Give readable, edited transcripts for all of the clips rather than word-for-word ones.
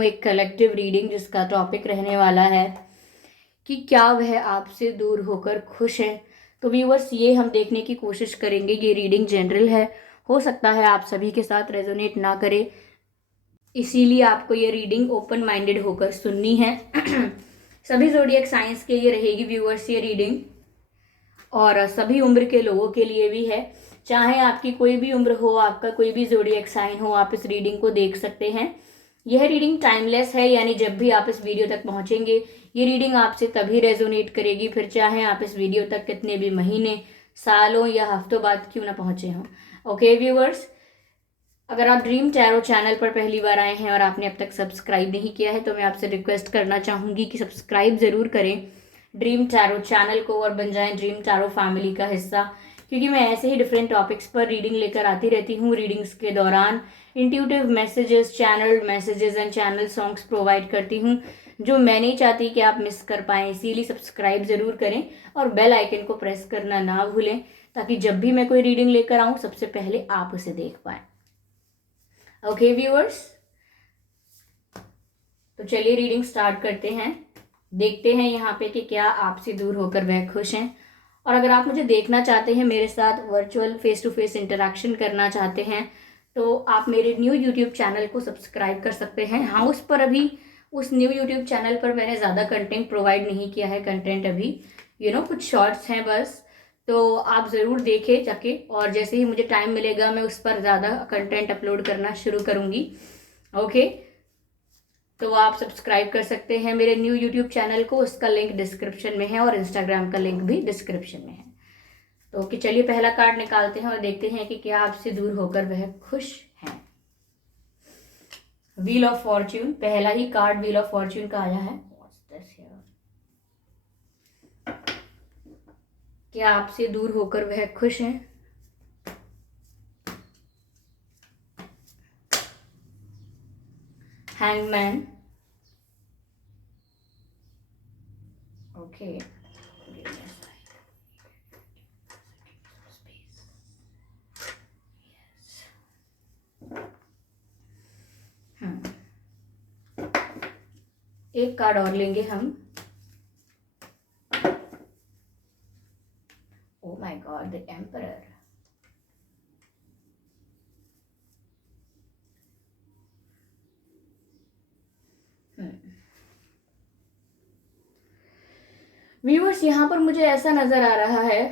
हूँ एक collective reading जिसका टॉपिक रहने वाला है कि क्या वह आपसे दूर होकर खुश है। तो व्यूअर्स, ये हम देखने की कोशिश करेंगे। ये रीडिंग जनरल है, हो सकता है आप सभी के साथ रेजोनेट ना करे, इसीलिए आपको ये रीडिंग ओपन माइंडेड होकर सुननी है। सभी ज़ोडिएक साइंस के लिए रहेगी व्यूअर्स ये रीडिंग, और सभी उम्र के लोगों के लिए भी है। चाहे आपकी कोई भी उम्र हो, आपका कोई भी ज़ोडिएक साइन हो, आप इस रीडिंग को देख सकते हैं। यह रीडिंग टाइमलेस है, यानी जब भी आप इस वीडियो तक पहुंचेंगे ये रीडिंग आपसे तभी रेजोनेट करेगी, फिर चाहे आप इस वीडियो तक कितने भी महीने, सालों या हफ्तों बाद क्यों ना पहुंचे हों। ओके व्यूअर्स, अगर आप ड्रीम टैरो चैनल पर पहली बार आए हैं और आपने अब तक सब्सक्राइब नहीं किया है तो मैं आपसे रिक्वेस्ट करना चाहूँगी कि सब्सक्राइब ज़रूर करें ड्रीम टैरो चैनल को और बन जाएं ड्रीम टैरो फैमिली का हिस्सा, क्योंकि मैं ऐसे ही डिफरेंट टॉपिक्स पर रीडिंग लेकर आती रहती हूँ। रीडिंग्स के दौरान intuitive messages, channel messages and channel songs provide करती हूँ जो मैं नहीं चाहती कि आप मिस कर पाएँ। इसीलिए सब्सक्राइब ज़रूर करें और बेल आइकन को प्रेस करना ना भूलें, ताकि जब भी मैं कोई रीडिंग लेकर आऊँ सबसे पहले आप उसे देख पाएँ। ओके व्यूअर्स, तो चलिए रीडिंग स्टार्ट करते हैं। देखते हैं यहाँ पे कि क्या आपसे दूर होकर वह खुश हैं। और अगर आप मुझे देखना चाहते हैं, मेरे साथ virtual face to face interaction करना चाहते हैं, तो आप मेरे न्यू यूट्यूब चैनल को सब्सक्राइब कर सकते हैं। हाँ, उस पर अभी उस न्यू यूट्यूब चैनल पर मैंने ज़्यादा कंटेंट प्रोवाइड नहीं किया है। कंटेंट अभी कुछ शॉर्ट्स हैं बस, तो आप ज़रूर देखें जाके, और जैसे ही मुझे टाइम मिलेगा मैं उस पर ज़्यादा कंटेंट अपलोड करना शुरू करूँगी। ओके, तो आप सब्सक्राइब कर सकते हैं मेरे न्यू यूट्यूब चैनल को, उसका लिंक डिस्क्रिप्शन में है और इंस्टाग्राम का लिंक भी डिस्क्रिप्शन में है। तो ओके, चलिए पहला कार्ड निकालते हैं और देखते हैं कि क्या आपसे दूर होकर वह खुश है। व्हील ऑफ फॉर्च्यून, पहला ही कार्ड व्हील ऑफ फॉर्च्यून का आया है। क्या आपसे दूर होकर वह खुश है? हैंगमैन, ओके, एक कार्ड और लेंगे हम। Oh my God, the emperor. Viewers, यहां पर मुझे ऐसा नजर आ रहा है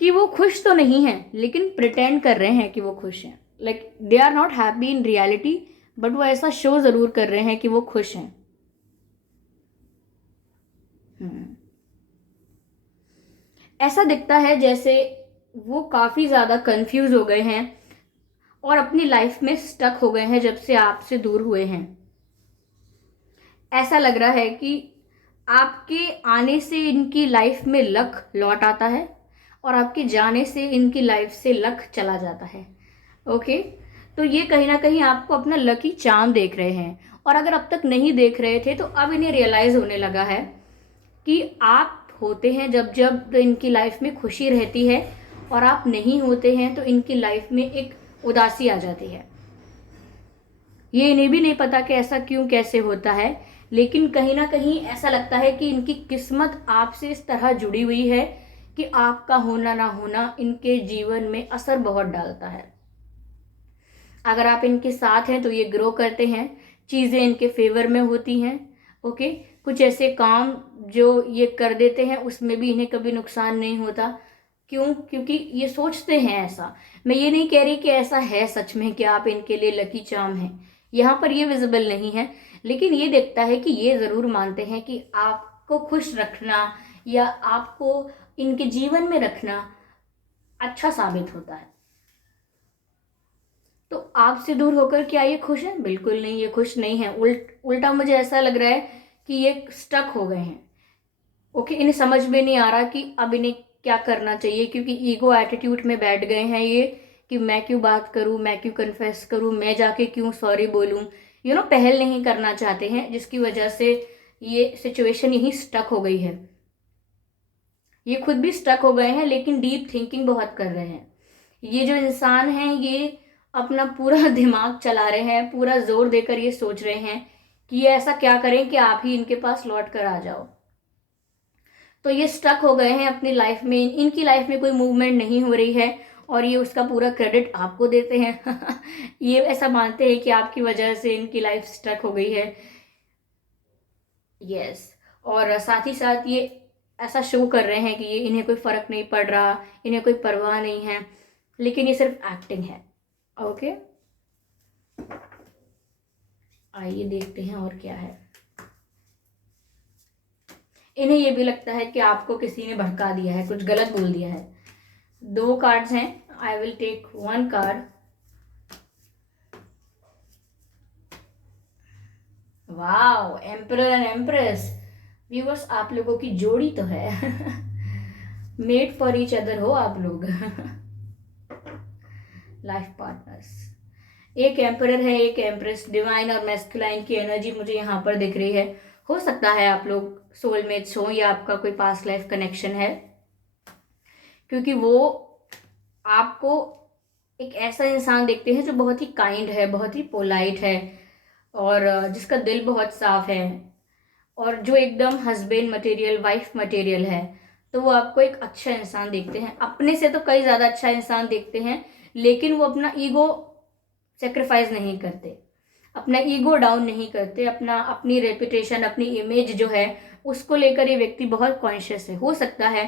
कि वो खुश तो नहीं है, लेकिन प्रिटेंड कर रहे हैं कि वो खुश हैं। Like they are not happy in reality, but वो ऐसा शो जरूर कर रहे हैं कि वो खुश हैं। ऐसा दिखता है जैसे वो काफी ज्यादा कंफ्यूज हो गए हैं और अपनी लाइफ में स्टक हो गए हैं जब से आपसे दूर हुए हैं। ऐसा लग रहा है कि आपके आने से इनकी लाइफ में लक लौट आता है और आपके जाने से इनकी लाइफ से लक चला जाता है। ओके, तो ये कहीं ना कहीं आपको अपना लकी चार्म देख रहे हैं, और अगर अब तक नहीं देख रहे थे तो अब इन्हें रियलाइज होने लगा है कि आप होते हैं जब जब तो इनकी लाइफ में खुशी रहती है, और आप नहीं होते हैं तो इनकी लाइफ में एक उदासी आ जाती है। ये इन्हें भी नहीं पता कि ऐसा क्यों कैसे होता है, लेकिन कहीं ना कहीं ऐसा लगता है कि इनकी किस्मत आपसे इस तरह जुड़ी हुई है कि आपका होना ना होना इनके जीवन में असर बहुत डालता है। अगर आप इनके साथ हैं तो ये ग्रो करते हैं, चीज़ें इनके फेवर में होती हैं। ओके, कुछ ऐसे काम जो ये कर देते हैं उसमें भी इन्हें कभी नुकसान नहीं होता। क्यों? क्योंकि ये सोचते हैं ऐसा। मैं ये नहीं कह रही कि ऐसा है सच में कि आप इनके लिए लकी चार्म हैं, यहाँ पर ये विजिबल नहीं है, लेकिन ये देखता है कि ये ज़रूर मानते हैं कि आपको खुश रखना या आपको इनके जीवन में रखना अच्छा साबित होता है। तो आपसे दूर होकर क्या ये खुश है? बिल्कुल नहीं, ये खुश नहीं है। उल्टा मुझे ऐसा लग रहा है कि ये स्टक हो गए हैं। ओके, इन्हें समझ में नहीं आ रहा कि अब इन्हें क्या करना चाहिए, क्योंकि ईगो एटीट्यूड में बैठ गए हैं ये कि मैं क्यों बात करूं, मैं क्यों कन्फेस करूं, मैं जाके क्यों सॉरी बोलूं। पहल नहीं करना चाहते हैं, जिसकी वजह से ये सिचुएशन यही स्टक हो गई है। ये खुद भी स्टक हो गए हैं, लेकिन डीप थिंकिंग बहुत कर रहे हैं। ये जो इंसान हैं ये अपना पूरा दिमाग चला रहे हैं, पूरा जोर देकर ये सोच रहे हैं कि ये ऐसा क्या करें कि आप ही इनके पास लौट कर आ जाओ। तो ये स्टक हो गए हैं अपनी लाइफ में, इनकी लाइफ में कोई मूवमेंट नहीं हो रही है और ये उसका पूरा क्रेडिट आपको देते हैं। ये ऐसा मानते हैं कि आपकी वजह से इनकी लाइफ स्टक हो गई है। यस। और साथ ही साथ ये ऐसा शो कर रहे हैं कि ये इन्हें कोई फर्क नहीं पड़ रहा, इन्हें कोई परवाह नहीं है, लेकिन ये सिर्फ एक्टिंग है। ओके, आइए देखते हैं और क्या है। इन्हें ये भी लगता है कि आपको किसी ने भड़का दिया है, कुछ गलत बोल दिया है। 2 कार्ड्स हैं, I will take 1 card. Wow, emperor and empress. Viewers, आप लोगों की जोड़ी तो है। मेड फॉर ईच अदर हो आप लोग। Life partners. एक एम्परर है, एक एम्प्रेस। डिवाइन और मैस्कुलाइन की एनर्जी मुझे यहाँ पर दिख रही है। हो सकता है आप लोग सोलमेट्स हो या आपका कोई पास्ट लाइफ कनेक्शन है, क्योंकि वो आपको एक ऐसा इंसान देखते हैं जो बहुत ही काइंड है, बहुत ही पोलाइट है और जिसका दिल बहुत साफ है और जो एकदम हस्बैंड मटेरियल, वाइफ मटेरियल है। तो वो आपको एक अच्छा इंसान देखते हैं, अपने से तो कई ज़्यादा अच्छा इंसान देखते हैं, लेकिन वो अपना ईगो सेक्रीफाइस नहीं करते, अपना ईगो डाउन नहीं करते, अपनी रेपुटेशन, अपनी इमेज जो है उसको लेकर ये व्यक्ति बहुत कॉन्शियस है। हो सकता है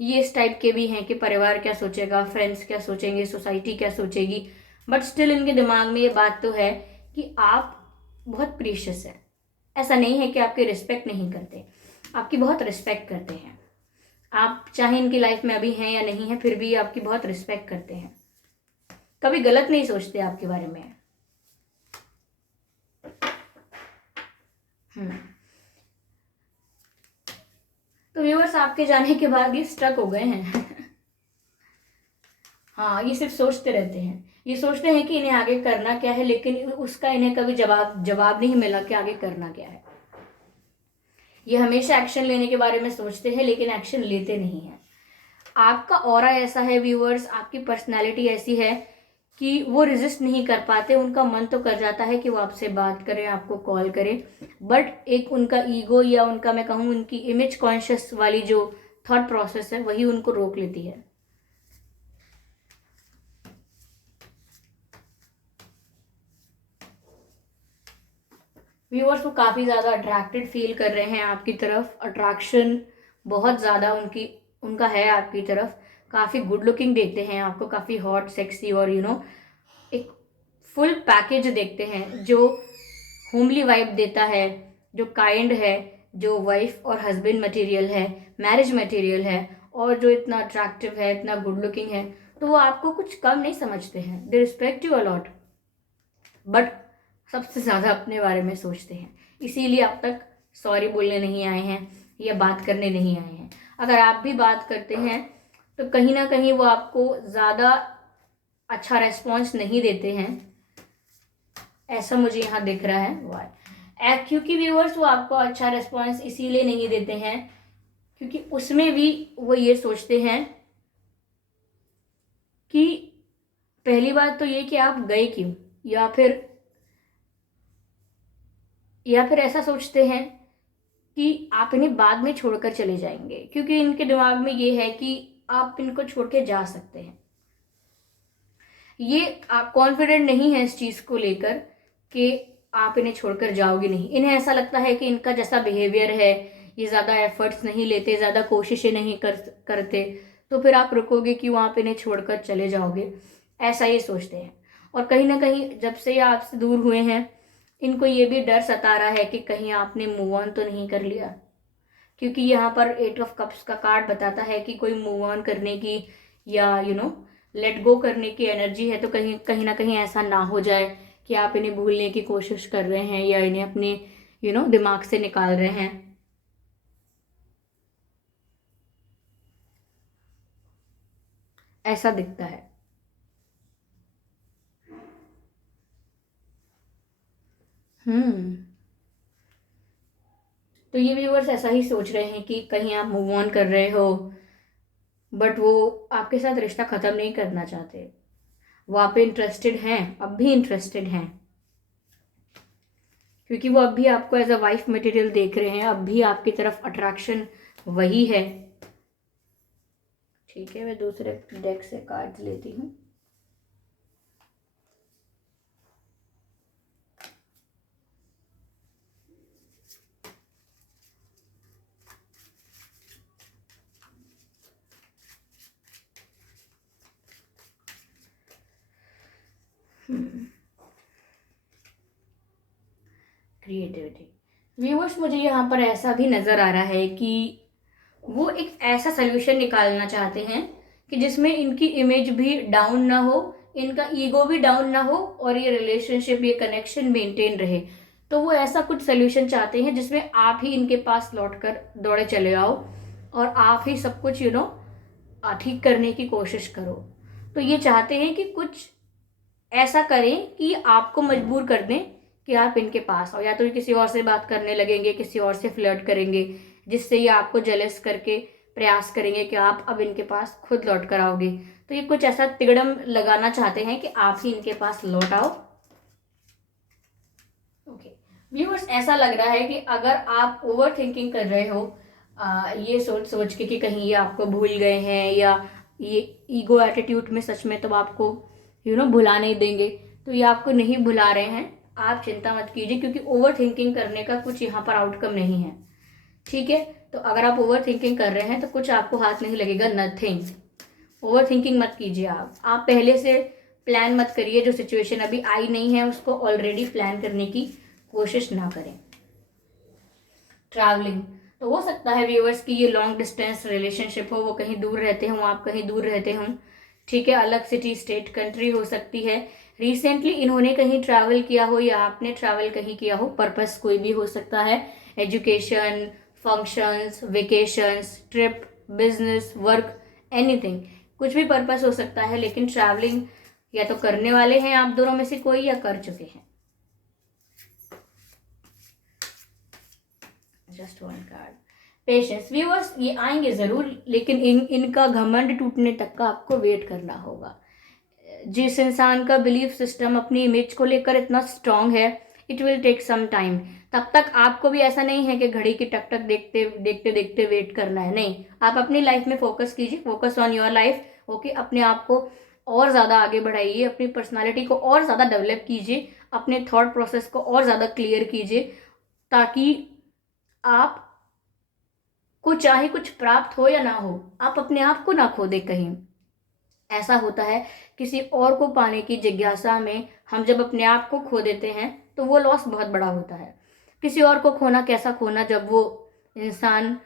ये इस टाइप के भी हैं कि परिवार क्या सोचेगा, फ्रेंड्स क्या सोचेंगे, सोसाइटी क्या सोचेगी, बट स्टिल इनके दिमाग में ये बात तो है कि आप बहुत प्रीशियस है। ऐसा नहीं है कि आपकी रिस्पेक्ट नहीं करते, आपकी बहुत रिस्पेक्ट करते हैं। आप चाहे इनकी लाइफ में अभी हैं या नहीं है, फिर भी आपकी बहुत रिस्पेक्ट करते हैं, कभी गलत नहीं सोचते आपके बारे में। तो व्यूअर्स, आपके जाने के बाद ये स्टक हो गए हैं। हाँ, ये सिर्फ सोचते रहते हैं, ये सोचते हैं कि इन्हें आगे करना क्या है, लेकिन उसका इन्हें कभी जवाब नहीं मिला कि आगे करना क्या है। ये हमेशा एक्शन लेने के बारे में सोचते हैं, लेकिन एक्शन लेते नहीं हैं। आपका ऑरा ऐसा है व्यूअर्स, आपकी पर्सनैलिटी ऐसी है कि वो रेजिस्ट नहीं कर पाते। उनका मन तो कर जाता है कि वो आपसे बात करें, आपको कॉल करें, बट एक उनका ईगो या उनका, मैं कहूँ, उनकी इमेज कॉन्शियस वाली जो थॉट प्रोसेस है, वही उनको रोक लेती है। व्यूअर्स, वो काफ़ी ज़्यादा अट्रैक्टेड फील कर रहे हैं आपकी तरफ, अट्रैक्शन बहुत ज़्यादा उनका है आपकी तरफ। काफ़ी गुड लुकिंग देखते हैं आपको, काफ़ी हॉट, सेक्सी और एक फुल पैकेज देखते हैं जो होमली वाइब देता है, जो काइंड है, जो वाइफ और हस्बैंड मटेरियल है, मैरिज मटेरियल है, और जो इतना अट्रैक्टिव है, इतना गुड लुकिंग है। तो वो आपको कुछ कम नहीं समझते हैं, they respect you a lot, but सबसे ज़्यादा अपने बारे में सोचते हैं। इसीलिए अब तक सॉरी बोलने नहीं आए हैं या बात करने नहीं आए हैं। अगर आप भी बात करते हैं तो कहीं ना कहीं वो आपको ज़्यादा अच्छा रेस्पॉन्स नहीं देते हैं, ऐसा मुझे यहाँ दिख रहा है। वाई? क्योंकि व्यूअर्स, वो आपको अच्छा रेस्पॉन्स इसीलिए नहीं देते हैं क्योंकि उसमें भी वो ये सोचते हैं कि पहली बात तो ये कि आप गए क्यों, या फिर ऐसा सोचते हैं कि आप इन्हें बाद में छोड़कर चले जाएंगे, क्योंकि इनके दिमाग में ये है कि आप इनको छोड़ के जा सकते हैं। ये आप कॉन्फिडेंट नहीं है इस चीज़ को लेकर कि आप इन्हें छोड़कर जाओगे नहीं। इन्हें ऐसा लगता है कि इनका जैसा बिहेवियर है, ये ज़्यादा एफर्ट्स नहीं लेते, ज़्यादा कोशिशें नहीं करते, तो फिर आप रुकोगे क्यों, आप इन्हें छोड़कर चले जाओगे, ऐसा ये सोचते हैं। और कहीं ना कहीं जब से ये आपसे दूर हुए हैं, इनको ये भी डर सता रहा है कि कहीं आपने मूव ऑन तो नहीं कर लिया, क्योंकि यहाँ पर 8 ऑफ कप्स का कार्ड बताता है कि कोई मूव ऑन करने की या लेट गो करने की एनर्जी है। तो कहीं कहीं ना कहीं ऐसा ना हो जाए कि आप इन्हें भूलने की कोशिश कर रहे हैं या इन्हें अपने दिमाग से निकाल रहे हैं, ऐसा दिखता है। हम्म। तो ये व्यूअर्स ऐसा ही सोच रहे हैं कि कहीं आप मूव ऑन कर रहे हो, बट वो आपके साथ रिश्ता ख़त्म नहीं करना चाहते। वो आप पे इंटरेस्टेड हैं, अब भी इंटरेस्टेड हैं, क्योंकि वो अब भी आपको एज अ वाइफ मटेरियल देख रहे हैं, अब भी आपकी तरफ अट्रैक्शन वही है। ठीक है, मैं दूसरे डेक से कार्ड्स लेती हूँ। क्रिएटिविटी व्यूअर्स, मुझे यहाँ पर ऐसा भी नज़र आ रहा है कि वो एक ऐसा सोल्यूशन निकालना चाहते हैं कि जिसमें इनकी इमेज भी डाउन ना हो, इनका ईगो भी डाउन ना हो, और ये रिलेशनशिप, ये कनेक्शन मेंटेन रहे। तो वो ऐसा कुछ सोल्यूशन चाहते हैं जिसमें आप ही इनके पास लौट कर दौड़े चले आओ और आप ही सब कुछ ठीक करने की कोशिश करो। तो ये चाहते हैं कि कुछ ऐसा करें कि आपको मजबूर कर दें कि आप इनके पास आओ, या तो ये किसी और से बात करने लगेंगे, किसी और से फ्लर्ट करेंगे, जिससे ये आपको जेलस करके प्रयास करेंगे कि आप अब इनके पास खुद लौट कर आओगे। तो ये कुछ ऐसा तिगड़म लगाना चाहते हैं कि आप ही इनके पास लौट आओ। ओके व्यूअर्स, ऐसा लग रहा है कि अगर आप ओवर थिंकिंग कर रहे हो, ये सोच सोच के कि कहीं ये आपको भूल गए हैं, या ये ईगो एटीट्यूड में सच में तो आपको भुला नहीं देंगे, तो ये आपको नहीं भुला रहे हैं, आप चिंता मत कीजिए, क्योंकि ओवर थिंकिंग करने का कुछ यहाँ पर आउटकम नहीं है। ठीक है, तो अगर आप ओवर थिंकिंग कर रहे हैं तो कुछ आपको हाथ नहीं लगेगा, नथिंग। ओवर थिंकिंग मत कीजिए, आप पहले से प्लान मत करिए, जो सिचुएशन अभी आई नहीं है उसको ऑलरेडी प्लान करने की कोशिश ना करें। ट्रैवलिंग, तो हो सकता है व्यूअर्स कि ये लॉन्ग डिस्टेंस रिलेशनशिप हो, वो कहीं दूर रहते हों, आप कहीं दूर रहते हों। ठीक है, अलग सिटी, स्टेट, कंट्री हो सकती है। रिसेंटली इन्होंने कहीं ट्रैवल किया हो या आपने ट्रैवल कहीं किया हो, पर्पस कोई भी हो सकता है, education, functions, vacations, trip, business, work, anything, कुछ भी पर्पस हो सकता है, लेकिन ट्रैवलिंग या तो करने वाले हैं आप दोनों में से कोई, या कर चुके हैं। Just one card, patience. Viewers, ये आएंगे जरूर, लेकिन इनका घमंड टूटने तक का आपको वेट करना होगा। जिस इंसान का बिलीफ सिस्टम अपनी इमेज को लेकर इतना स्ट्रांग है, it will take some time. तब तक आपको भी ऐसा नहीं है कि घड़ी की टक टक देखते देखते देखते वेट करना है, नहीं, आप अपनी लाइफ में फोकस कीजिए, focus on your life. Okay, अपने आप को और ज़्यादा आगे बढ़ाइए, अपनी पर्सनालिटी को और ज़्यादा डेवलप कीजिए, अपने थॉट प्रोसेस को और ज़्यादा क्लियर कीजिए, ताकि आप को चाहे कुछ प्राप्त हो या ना हो, आप अपने आप को ना खो दे कहीं। ऐसा होता है, किसी और को पाने की जिज्ञासा में हम जब अपने आप को खो देते हैं तो वो लॉस बहुत बड़ा होता है। किसी और को खोना कैसा खोना, जब वो इंसान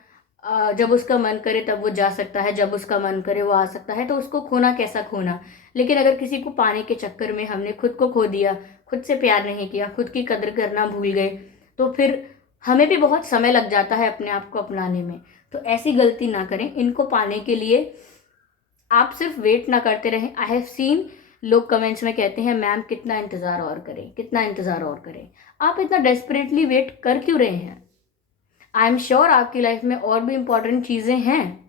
जब उसका मन करे तब वो जा सकता है, जब उसका मन करे वो आ सकता है, तो उसको खोना कैसा खोना। लेकिन अगर किसी को पाने के चक्कर में हमने खुद को खो दिया, खुद से प्यार नहीं किया, खुद की कदर करना भूल गए, तो फिर हमें भी बहुत समय लग जाता है अपने आप को अपनाने में। तो ऐसी गलती ना करें। इनको पाने के लिए आप सिर्फ वेट ना करते रहें। आई हैव सीन, लोग कमेंट्स में कहते हैं मैम कितना इंतज़ार और करें, कितना इंतज़ार और करें। आप इतना डेस्परेटली वेट कर क्यों रहे हैं? आई एम श्योर आपकी लाइफ में और भी इंपॉर्टेंट चीज़ें हैं।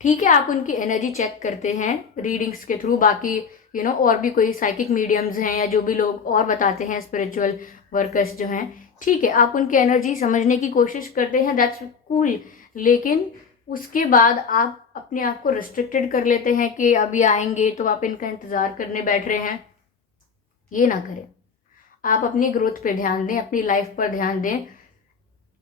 ठीक है, आप उनकी एनर्जी चेक करते हैं रीडिंग्स के थ्रू, बाकी और भी कोई साइकिक मीडियम्स हैं या जो भी लोग और बताते हैं, स्पिरिचुअल वर्कर्स जो हैं, ठीक है, आप उनकी एनर्जी समझने की कोशिश करते हैं, दैट्स कूल। लेकिन उसके बाद आप अपने आप को रिस्ट्रिक्टेड कर लेते हैं कि अभी आएंगे तो आप इनका इंतज़ार करने बैठ रहे हैं। ये ना करें, आप अपनी ग्रोथ पे ध्यान दें, अपनी लाइफ पर ध्यान दें।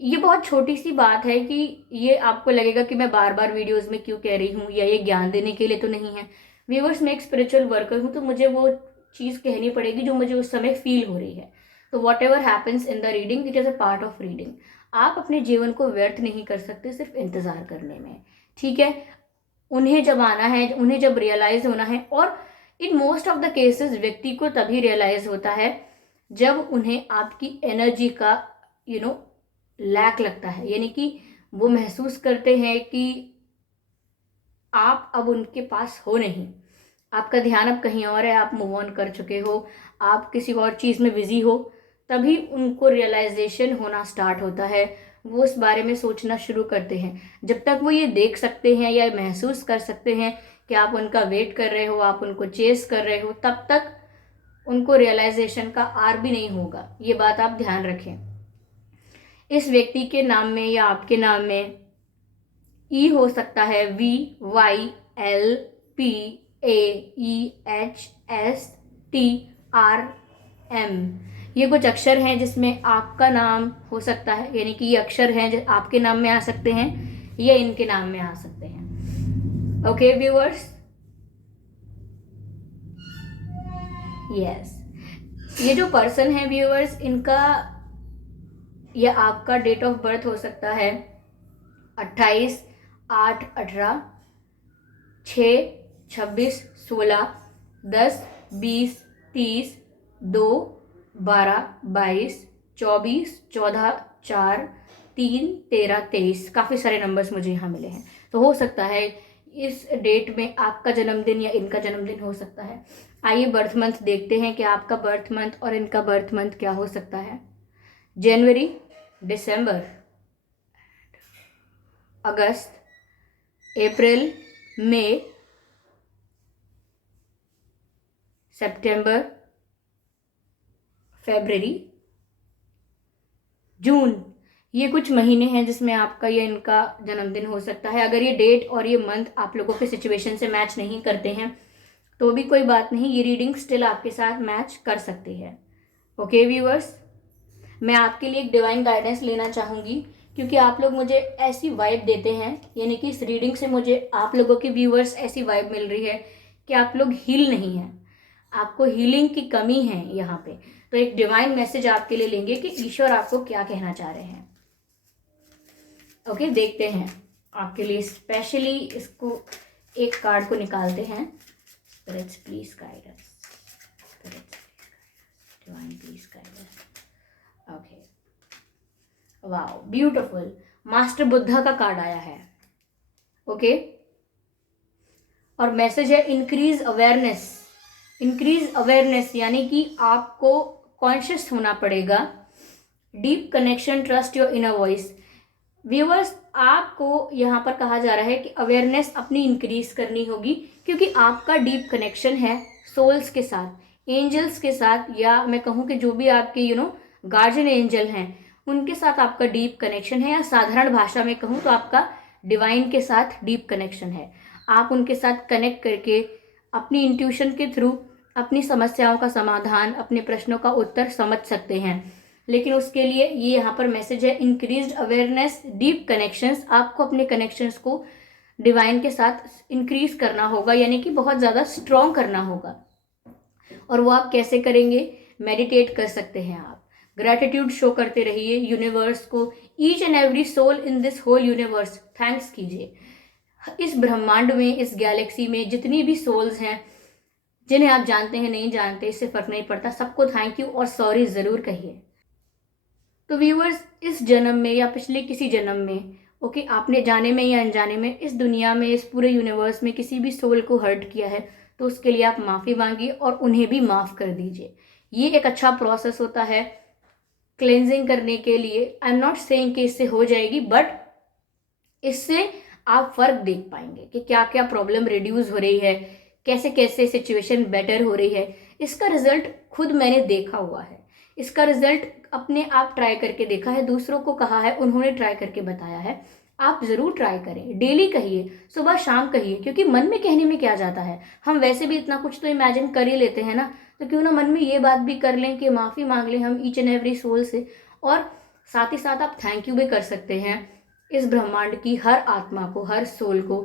ये बहुत छोटी सी बात है कि ये आपको लगेगा कि मैं बार बार वीडियोस में क्यों कह रही हूँ, या ये ज्ञान देने के लिए तो नहीं है। व्यूअर्स, मैं एक स्पिरिचुअल वर्कर हूँ, तो मुझे वो चीज़ कहनी पड़ेगी जो मुझे उस समय फील हो रही है। तो what ever happens in the reading, it is a part of reading. आप अपने जीवन को व्यर्थ नहीं कर सकते सिर्फ इंतज़ार करने में। ठीक है, उन्हें जब आना है, उन्हें जब रियलाइज होना है, और in most of the cases व्यक्ति को तभी रियलाइज होता है जब उन्हें आपकी एनर्जी का लैक लगता है, यानी कि वो महसूस करते हैं कि आप अब उनके पास हो नहीं, आपका ध्यान अब कहीं और है, आप मूव ऑन कर चुके हो, आप किसी और चीज़ में बिजी हो, तभी उनको रियलाइजेशन होना स्टार्ट होता है। वो उस बारे में सोचना शुरू करते हैं। जब तक वो ये देख सकते हैं या महसूस कर सकते हैं कि आप उनका वेट कर रहे हो, आप उनको चेस कर रहे हो, तब तक उनको रियलाइजेशन का आर भी नहीं होगा। ये बात आप ध्यान रखें। इस व्यक्ति के नाम में या आपके नाम में ई हो सकता है, VYLPAEHSTRM। ये कुछ अक्षर हैं जिसमें आपका नाम हो सकता है, यानी कि ये अक्षर हैं जो आपके नाम में आ सकते हैं या इनके नाम में आ सकते हैं। ओके व्यूअर्स, यस, ये जो पर्सन है व्यूअर्स, इनका या आपका डेट ऑफ बर्थ हो सकता है 28/8/18, 6/26/16, 10/20/30, 2/12/22, 24/14/4, 3/13/23। काफ़ी सारे नंबर्स मुझे यहाँ मिले हैं। तो हो सकता है इस डेट में आपका जन्मदिन या इनका जन्मदिन हो सकता है। आइए बर्थ मंथ देखते हैं कि आपका बर्थ मंथ और इनका बर्थ मंथ क्या हो सकता है। जनवरी, दिसंबर, अगस्त, अप्रैल, मई, सितंबर, फरवरी, जून। ये कुछ महीने हैं जिसमें आपका या इनका जन्मदिन हो सकता है। अगर ये डेट और ये मंथ आप लोगों के सिचुएशन से मैच नहीं करते हैं तो भी कोई बात नहीं, ये रीडिंग स्टिल आपके साथ मैच कर सकती है। ओके व्यूअर्स, मैं आपके लिए एक डिवाइन गाइडेंस लेना चाहूँगी क्योंकि आप लोग मुझे ऐसी वाइब देते हैं, यानी कि इस रीडिंग से मुझे आप लोगों की व्यूअर्स ऐसी वाइब मिल रही है कि आप लोग हील नहीं हैं, आपको हीलिंग की कमी है यहाँ पे। तो एक डिवाइन मैसेज आपके लिए लेंगे कि ईश्वर आपको क्या कहना चाह रहे हैं। ओके, देखते हैं आपके लिए स्पेशली। इसको एक कार्ड को निकालते हैं। Spirits please guide us, spirits divine please guide us. Okay, wow beautiful, master Buddha का कार्ड आया है। ओके, और मैसेज है इंक्रीज अवेयरनेस। इंक्रीज अवेयरनेस यानी कि आपको कॉन्शियस होना पड़ेगा। Deep connection, trust your inner voice. Viewers, आपको यहाँ पर कहा जा रहा है कि अवेयरनेस अपनी इंक्रीज करनी होगी क्योंकि आपका डीप कनेक्शन है सोल्स के साथ, एंजल्स के साथ, या मैं कहूँ कि जो भी आपके गार्जियन एंजल हैं उनके साथ आपका डीप कनेक्शन है, या साधारण भाषा में कहूँ तो आपका डिवाइन के साथ डीप कनेक्शन है। आप उनके साथ कनेक्ट करके अपनी इंट्यूशन के थ्रू अपनी समस्याओं का समाधान, अपने प्रश्नों का उत्तर समझ सकते हैं। लेकिन उसके लिए ये यहाँ पर मैसेज है इंक्रीज्ड अवेयरनेस, डीप कनेक्शंस। आपको अपने कनेक्शंस को डिवाइन के साथ इंक्रीज करना होगा, यानी कि बहुत ज़्यादा स्ट्रॉन्ग करना होगा। और वो आप कैसे करेंगे? मेडिटेट कर सकते हैं आप, ग्रैटिट्यूड शो करते रहिए यूनिवर्स को। Each and every soul in this whole universe, thanks कीजिए। इस ब्रह्मांड में, इस गैलेक्सी में जितनी भी सोल्स हैं, जिन्हें आप जानते हैं नहीं जानते, इससे फर्क नहीं पड़ता, सबको थैंक यू और सॉरी ज़रूर कहिए। तो व्यूअर्स, इस जन्म में या पिछले किसी जन्म में, ओके, आपने जाने में या अनजाने में इस दुनिया में, इस पूरे यूनिवर्स में किसी भी सोल को हर्ट किया है तो उसके लिए आप माफ़ी मांगिए और उन्हें भी माफ़ कर दीजिए। ये एक अच्छा प्रोसेस होता है क्लेंजिंग करने के लिए। आई एम नॉट सेइंग कि इससे हो जाएगी, बट इससे आप फर्क देख पाएंगे कि क्या क्या प्रॉब्लम रिड्यूस हो रही है, कैसे कैसे सिचुएशन बेटर हो रही है। इसका रिजल्ट खुद मैंने देखा हुआ है, इसका रिजल्ट अपने आप ट्राई करके देखा है, दूसरों को कहा है, उन्होंने ट्राई करके बताया है। आप ज़रूर ट्राई करें, डेली कहिए, सुबह शाम कहिए, क्योंकि मन में कहने में क्या जाता है, हम वैसे भी इतना कुछ तो इमेजिन कर ही लेते हैं ना। तो क्यों ना मन में ये बात भी कर लें कि माफ़ी मांग लें हम ईच एंड एवरी सोल से। और साथ ही साथ आप थैंक यू भी कर सकते हैं इस ब्रह्मांड की हर आत्मा को, हर सोल को,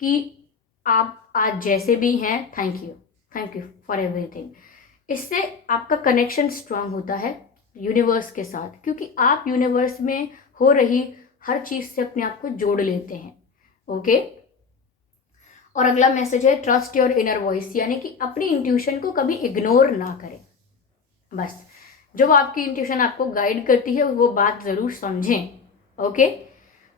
कि आप आज जैसे भी हैं, थैंक यू फॉर एवरीथिंग। इससे आपका कनेक्शन स्ट्रांग होता है यूनिवर्स के साथ, क्योंकि आप यूनिवर्स में हो रही हर चीज़ से अपने आप को जोड़ लेते हैं। ओके, और अगला मैसेज है ट्रस्ट योर इनर वॉइस, यानी कि अपनी इंट्यूशन को कभी इग्नोर ना करें। बस जो आपकी इंट्यूशन आपको गाइड करती है वो बात ज़रूर समझें। ओके,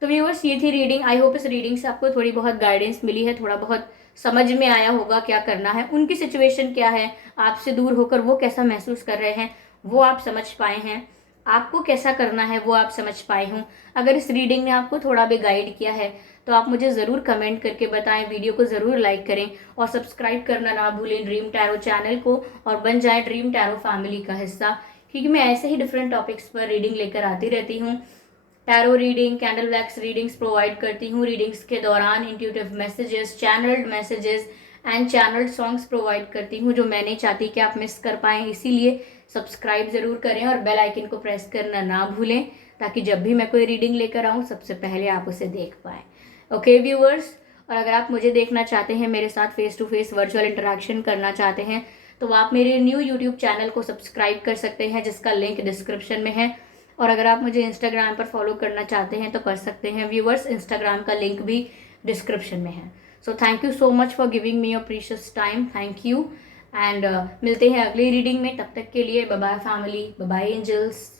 तो व्यूअर्स, ये थी रीडिंग। आई होप इस रीडिंग से आपको थोड़ी बहुत गाइडेंस मिली है, थोड़ा बहुत समझ में आया होगा क्या करना है, उनकी सिचुएशन क्या है, आपसे दूर होकर वो कैसा महसूस कर रहे हैं वो आप समझ पाए हैं, आपको कैसा करना है वो आप समझ पाए हों। अगर इस रीडिंग ने आपको थोड़ा भी गाइड किया है तो आप मुझे ज़रूर कमेंट करके बताएं, वीडियो को ज़रूर लाइक करें और सब्सक्राइब करना ना भूलें ड्रीम टैरो चैनल को, और बन जाएं ड्रीम टैरो फैमिली का हिस्सा, क्योंकि मैं ऐसे ही डिफरेंट टॉपिक्स पर रीडिंग लेकर आती रहती हूँ। Tarot reading, candle wax readings provide करती हूँ। रीडिंग्स के दौरान intuitive messages, channelled messages and channelled songs provide करती हूँ, जो मैं नहीं चाहती कि आप मिस कर पाएँ। इसीलिए सब्सक्राइब ज़रूर करें और बेल आइकन को प्रेस करना ना भूलें, ताकि जब भी मैं कोई रीडिंग लेकर आऊँ सबसे पहले आप उसे देख पाएँ। ओके व्यूअर्स, और अगर आप मुझे देखना चाहते हैं, मेरे साथ face to face virtual interaction करना चाहते हैं, तो आप मेरे न्यू यूट्यूब चैनल को सब्सक्राइब कर सकते हैं, जिसका लिंक डिस्क्रिप्शन में है। और अगर आप मुझे इंस्टाग्राम पर फॉलो करना चाहते हैं तो कर सकते हैं व्यूअर्स, इंस्टाग्राम का लिंक भी डिस्क्रिप्शन में है। So thank you so much for giving me your precious time, thank you. And मिलते हैं अगली रीडिंग में, तब तक के लिए bye bye family, bye bye angels.